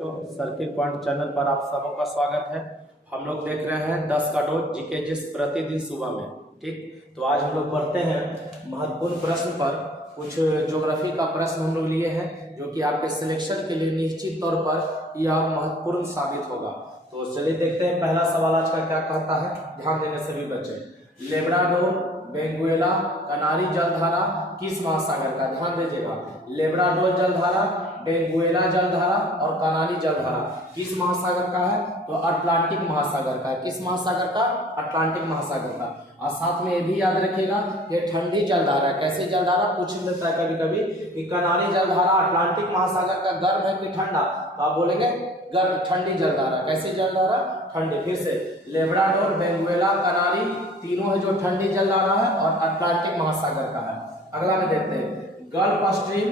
Circuit point channel पर आप सबों का स्वागत है। हम लोग देख रहे हैं 10 का डोज जीके जिस प्रतिदिन सुबह में। ठीक, तो आज हम लोग बढ़ते हैं महत्वपूर्ण प्रश्न पर। कुछ ज्योग्राफी का प्रश्न हम लोग लिए हैं जो कि आपके सिलेक्शन के लिए निश्चित तौर पर यह महत्वपूर्ण साबित होगा। तो चलिए देखते हैं पहला सवाल आज का क्या कहता है। ध्यान देने सभी बच्चे। लेब्राडोर, बेंगुएला, कनारी जलधारा किस महासागर का? ध्यान दीजिएगा। लेब्राडोर जलधारा, बेंगुएला जलधारा और कनारी जलधारा किस महासागर का है? तो अटलांटिक महासागर का है। किस महासागर का? अटलांटिक महासागर का। और साथ में ये भी याद रखिएगा ये ठंडी जलधारा। कैसे जलधारा पूछ लेता है कभी कभी कि कनारी जलधारा अटलांटिक महासागर का गर्म है कि ठंडा, तो आप बोलेंगे गर्म, ठंडी जलधारा। कैसे जलधारा? ठंडी। फिर से लेब्राडोर, बेंगुएला, कनारी तीनों है जो ठंडी जलधारा है और अटलांटिक महासागर का है। अगला में देखते हैं गल्फ स्ट्रीम,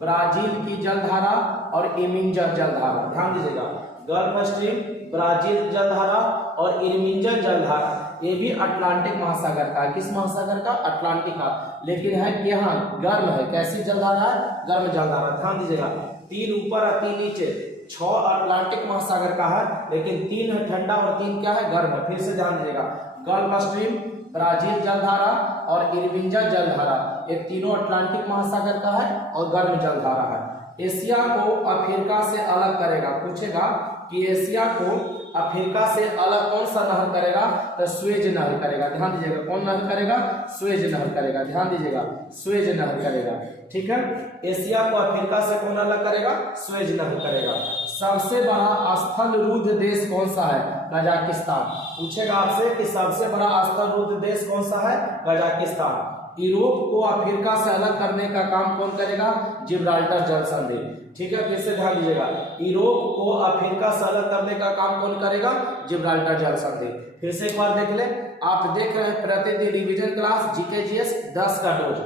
ब्राजील की जलधारा और इर्मिंजर जलधारा। ध्यान दीजिएगा, गल्फ स्ट्रीम, ब्राजील जलधारा और इर्मिंजर जलधारा ये भी अटलांटिक महासागर का है। किस महासागर का? अटलांटिक का। लेकिन है यहाँ गर्म है। कैसी जलधारा है? गर्म जलधारा। ध्यान दीजिएगा, 3 ऊपर और 3 नीचे। 6 अटलांटिक महासागर का है लेकिन 3 है ठंडा और 3 क्या है? गर्म है। फिर से ध्यान दीजिएगा, गल्फ स्ट्रीम, ब्राजील जलधारा और इर्मिंजर जलधारा ये तीनों अटलांटिक महासागर का है और गर्म जलधारा है। एशिया को अफ्रीका से अलग करेगा। पूछेगा कि एशिया को अफ्रीका से अलग कौन सा नहर करेगा? तो स्वेज नहर करेगा। ध्यान दीजिएगा, कौन नहर करेगा? स्वेज नहर करेगा। ध्यान दीजिएगा, स्वेज नहर करेगा। ठीक है, एशिया को अफ्रीका से कौन अलग करेगा? स्वेज नहर करेगा। सबसे बड़ा स्थल रुद्ध देश कौन सा है? कजाकिस्तान। पूछेगा आपसे कि सबसे बड़ा स्थल रुद्ध देश कौन सा है? कजाकिस्तान। यूरोप को अफ्रीका से अलग करने का काम कौन करेगा? जिब्राल्टर जल संधि। ठीक है, फिर से ध्यान दीजिएगा, यूरोप को अफ्रीका से अलग करने का काम कौन करेगा? जिब्राल्टर जल संधि। फिर से एक बार देख ले, आप देख रहे हैं प्रतिदिन रिवीजन क्लास जीके जीएस 10 का डोज।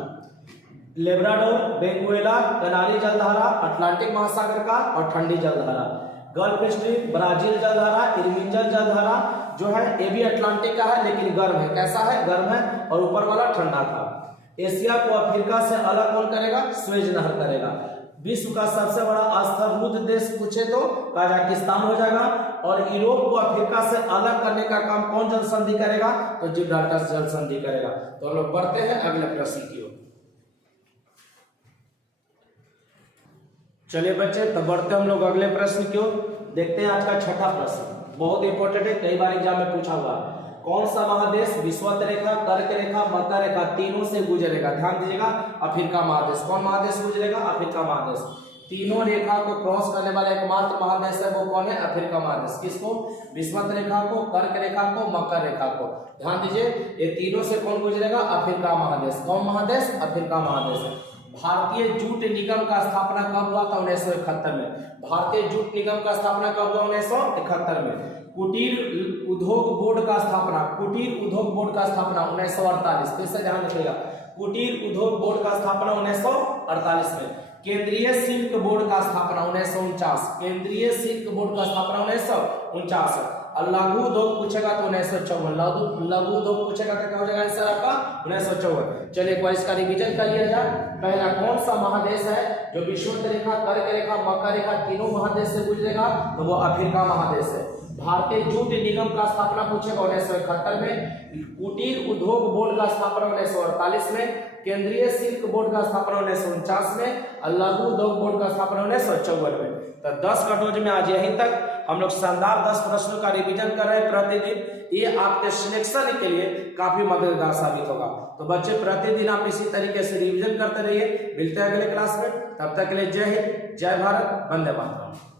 लेब्राडोर, बेंगुएला, कनारी जलधारा अटलांटिक महासागर का और ठंडी जलधारा। गल्फ स्ट्रीम, ब्राजील जलधारा, इर्मिंजर जलधारा जो है ये भी अटलांटिक का है लेकिन गर्म है। कैसा है? गर्म है और ऊपर वाला ठंडा था। एशिया को अफ्रीका से अलग कौन करेगा? स्वेज नहर करेगा। विश्व का सबसे बड़ा स्थल रुद्ध देश पूछे तो कजाकिस्तान हो जाएगा। और यूरोप को अफ्रीका से अलग करने का काम कौन जल संधि करेगा? तो जिब्राल्टर जल संधि करेगा। तो हम लोग बढ़ते हैं अगले प्रश्न की ओर। चलिए बच्चे, तो बढ़ते हम लोग अगले प्रश्न की ओर। देखते हैं आज का छठा प्रश्न, बहुत इंपॉर्टेंट है, कई बार एग्जाम में पूछा हुआ। कौन सा महादेश विषुवत रेखा, कर्क रेखा, मकर रेखा तीनों से गुजरेगा? ध्यान दीजिएगा, अफ्रीका महादेश। कौन महादेश गुजरेगा? अफ्रीका महादेश। तीनों रेखा को क्रॉस करने वाला एकमात्र महादेश है वो कौन है? अफ्रीका महादेश। किसको? विषुवत रेखा को, कर्क रेखा को, मकर रेखा को। ध्यान दीजिए, ये तीनों से कौन गुजरेगा? अफ्रीका महादेश। कौन महादेश? अफ्रीका महादेश। भारतीय जूट निगम का स्थापना कब हुआ था? 1971 में। भारतीय जूट निगम का स्थापना कब हुआ? 1971 में। कुटीर उद्योग बोर्ड का स्थापना, कुटीर उद्योग बोर्ड का स्थापना 1948। फिर से ध्यान रखिएगा, कुटीर उद्योग बोर्ड का स्थापना 1948 में। केंद्रीय सिल्क बोर्ड का स्थापना 1949। केंद्रीय सिल्क बोर्ड का स्थापना 1949। और लघु उद्योग पूछेगा तो 1954। लघु उद्योग पूछेगा तो क्या हो जाएगा आंसर आपका? 1954। चलिए एक बार इसका रिवीजन कर लिया जाए। पहला कौन सा महादेश है जो विषुवत रेखा, कर्क रेखा, मकर रेखा तीनों महादेश से गुजरेगा? तो वो अफ्रीका महादेश है। भारतीय जूट निगम का स्थापना पूछेगा 1971 में। कुटीर उद्योग बोर्ड का स्थापना 1948 में। केंद्रीय सिल्क बोर्ड का स्थापना 1949 में। और लघु उद्योग बोर्ड का स्थापना 1954 में। तो 10 का डोज में आज यहीं तक हम लोग शानदार 10 प्रश्नों का रिवीजन कर रहे हैं प्रतिदिन। ये आपके सिलेक्शन के लिए काफी मददगार साबित होगा। तो बच्चे प्रतिदिन आप इसी तरीके से रिवीजन करते रहिए। मिलते हैं अगले क्लास में, तब तक के लिए जय हिंद, जय भारत, वंदे मातरम।